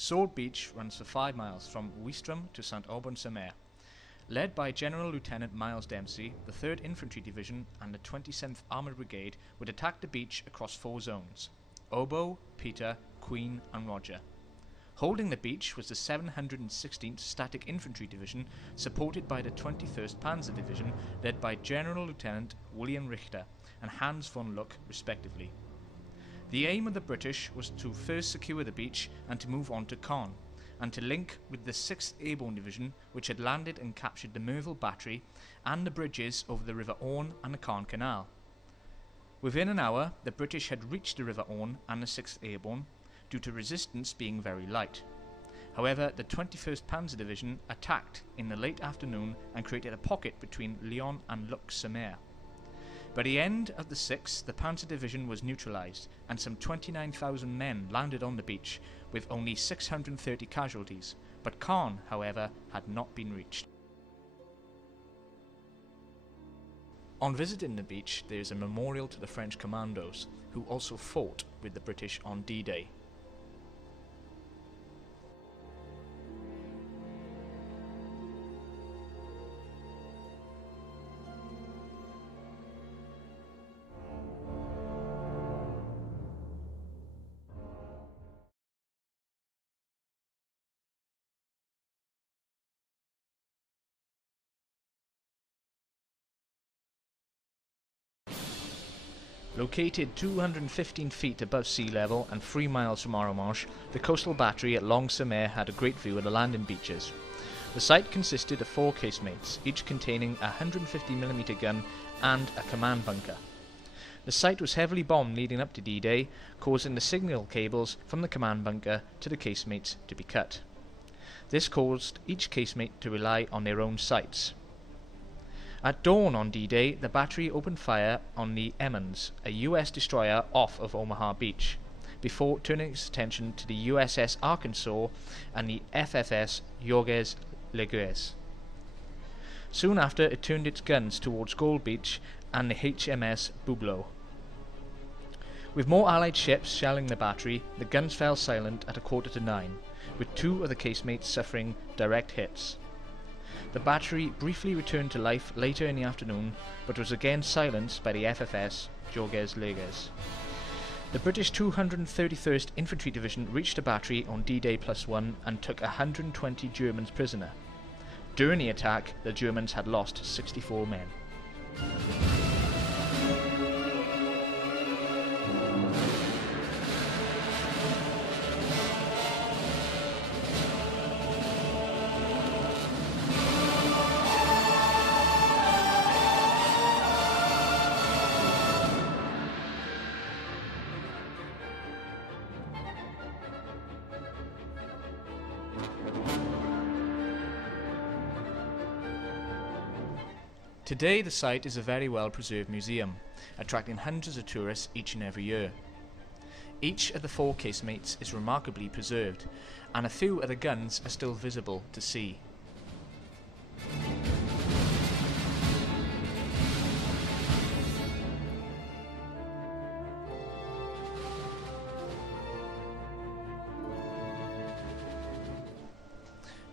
Sword Beach runs for 5 miles from Ouistreham to Saint-Aubin-sur-Mer. Led by General Lieutenant Miles Dempsey, the 3rd Infantry Division and the 27th Armoured Brigade would attack the beach across 4 zones: Obo, Peter, Queen and Roger. Holding the beach was the 716th Static Infantry Division, supported by the 21st Panzer Division, led by General Lieutenant William Richter and Hans von Luck respectively. The aim of the British was to first secure the beach and to move on to Caen, and to link with the 6th Airborne Division, which had landed and captured the Merville Battery and the bridges over the River Orne and the Caen Canal. Within an hour, the British had reached the River Orne and the 6th Airborne, due to resistance being very light. However, the 21st Panzer Division attacked in the late afternoon and created a pocket between Lyon and Luc-sur-Mer. By the end of the 6th, the Panzer Division was neutralised, and some 29,000 men landed on the beach, with only 630 casualties, but Caen, however, had not been reached. On visiting the beach, there is a memorial to the French commandos, who also fought with the British on D-Day. Located 215 feet above sea level and 3 miles from Arromanches, the coastal battery at Longnes-sur-Mer had a great view of the landing beaches. The site consisted of 4 casemates, each containing a 150mm gun and a command bunker. The site was heavily bombed leading up to D-Day, causing the signal cables from the command bunker to the casemates to be cut. This caused each casemate to rely on their own sights. At dawn on D-Day, the battery opened fire on the Emmons, a US destroyer off of Omaha Beach, before turning its attention to the USS Arkansas and the FFS Jorges Leguez. Soon after, it turned its guns towards Gold Beach and the HMS Bublo. With more Allied ships shelling the battery, the guns fell silent at 9:15, with 2 of the casemates suffering direct hits. The battery briefly returned to life later in the afternoon, but was again silenced by the FFS Jorges Leguez. The British 231st Infantry Division reached the battery on D-Day +1 and took 120 Germans prisoner. During the attack, the Germans had lost 64 men. Today the site is a very well preserved museum, attracting hundreds of tourists each and every year. Each of the 4 casemates is remarkably preserved, and a few of the guns are still visible to see.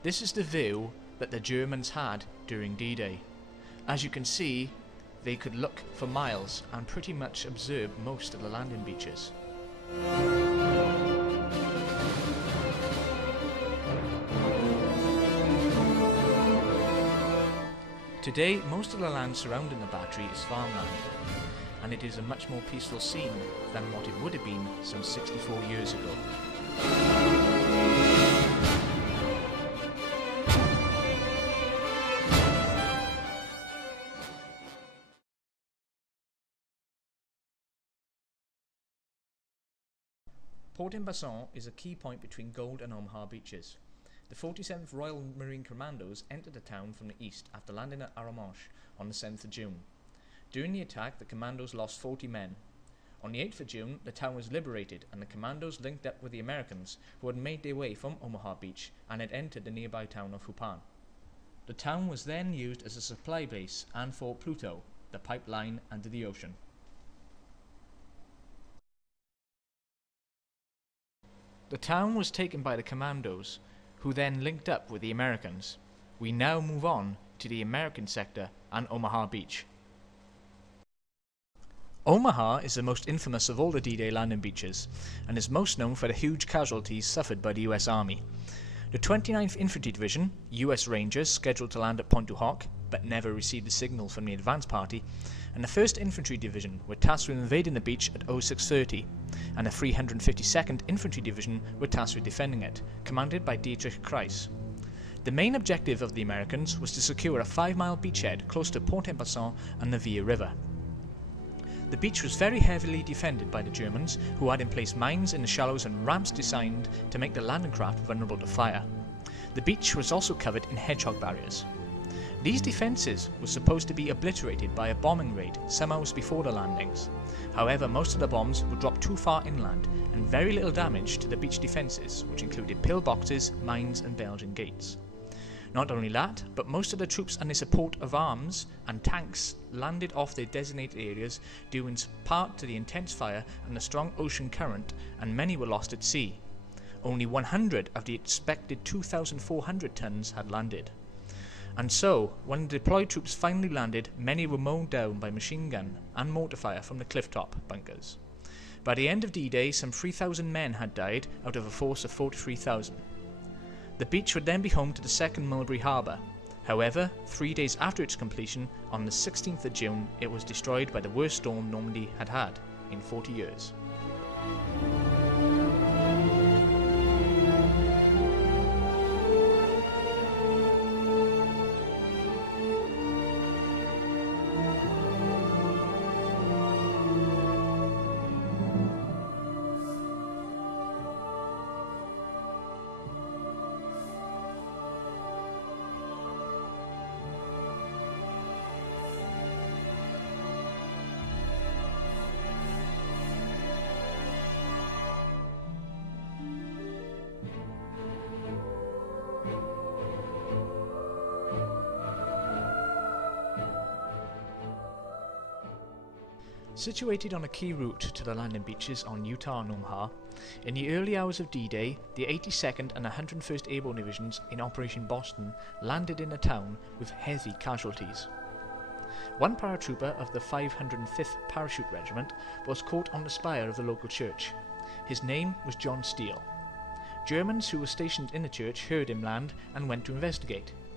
This is the view that the Germans had during D-Day. As you can see, they could look for miles and pretty much observe most of the landing beaches. Today, most of the land surrounding the battery is farmland, and it is a much more peaceful scene than what it would have been some 64 years ago. Port-en-Besson is a key point between Gold and Omaha beaches. The 47th Royal Marine Commandos entered the town from the east after landing at Arromanches on the 7th of June. During the attack, the commandos lost 40 men. On the 8th of June, the town was liberated and the commandos linked up with the Americans, who had made their way from Omaha Beach and had entered the nearby town of Houpan. The town was then used as a supply base and for Pluto, the pipeline under the ocean. The town was taken by the commandos, who then linked up with the Americans. We now move on to the American sector and Omaha Beach. Omaha is the most infamous of all the D-Day landing beaches, and is most known for the huge casualties suffered by the US Army. The 29th Infantry Division, US Rangers scheduled to land at Pointe du Hoc, but never received a signal from the advance party, and the 1st Infantry Division were tasked with invading the beach at 0630, and the 352nd Infantry Division were tasked with defending it, commanded by Dietrich Kreis. The main objective of the Americans was to secure a 5-mile beachhead close to Port-en-Bassin and the Vire River. The beach was very heavily defended by the Germans, who had in place mines in the shallows and ramps designed to make the landing craft vulnerable to fire. The beach was also covered in hedgehog barriers. These defences were supposed to be obliterated by a bombing raid some hours before the landings. However, most of the bombs were dropped too far inland, and very little damage to the beach defences, which included pillboxes, mines and Belgian gates. Not only that, but most of the troops and the support of arms and tanks landed off their designated areas due in part to the intense fire and the strong ocean current, and many were lost at sea. Only 100 of the expected 2,400 tons had landed. And so, when the deployed troops finally landed, many were mown down by machine gun and mortar fire from the clifftop bunkers. By the end of D-Day, some 3,000 men had died out of a force of 43,000. The beach would then be home to the 2nd Mulberry Harbour. However, 3 days after its completion, on the 16th of June, it was destroyed by the worst storm Normandy had had in 40 years. Situated on a key route to the landing beaches on Utah and Omaha, in the early hours of D-Day, the 82nd and 101st Airborne Divisions in Operation Boston landed in the town with heavy casualties. One paratrooper of the 505th Parachute Regiment was caught on the spire of the local church. His name was John Steele. Germans who were stationed in the church heard him land and went to investigate.